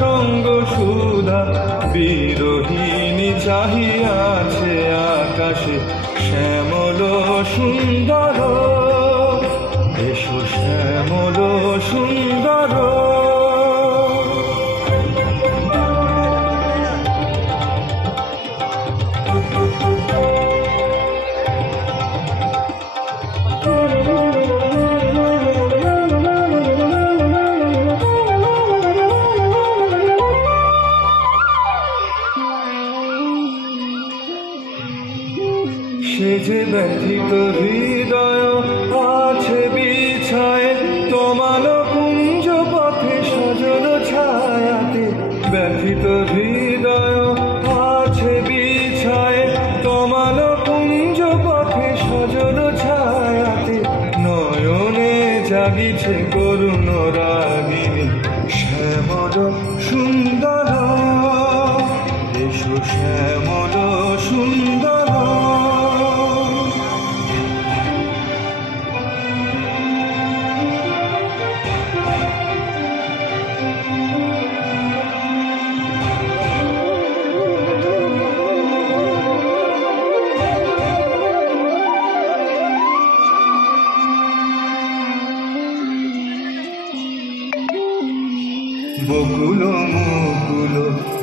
সঙ্গ সুধা বিরোহিণী চাহিয়াছে আকাশে শ্যামল সুন্দর। এসো শ্যামল সুন্দর। সে যে ব্যথিত হৃদয় আছে বিছায় তোমার কুঞ্জ পথে সজল ছায়াতে। ব্যথিত হৃদয় আছে বিছায় তোমার কুঞ্জ পথে সজল ছায়াতে। নয়নে জাগিছে করুণ রাগিনী শ্যামল সুন্দর। এসো শ্যামল সুন্দর। বকুল মুকুল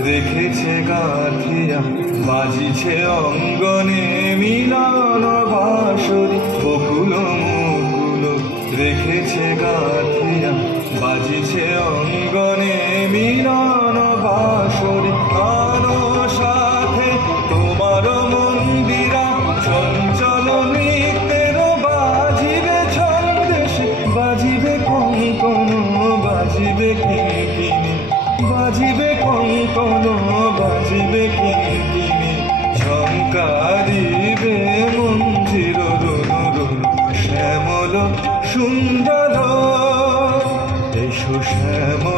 রেখেছে গাঁথিয়া বাজিছে অঙ্গনে মিলন বাঁশরি। বকুল মুকুল রেখেছে গাঁথিয়া বাজিছে অঙ্গনে মিলন বাঁশরি। আনো সাথে তোমার মন্দিরা চঞ্চল নৃত্যের বাজিবে ছন্দেশে। বাজিবে কঙ্কন বাজিবে কিঙ্কিণী বাজিবে কঙ্কন বাজিবে কিঙ্কিণী। ঝঙ্কারিবে মঞ্জির রুন রুন শ্যামল সুন্দর। এসো শ্যামল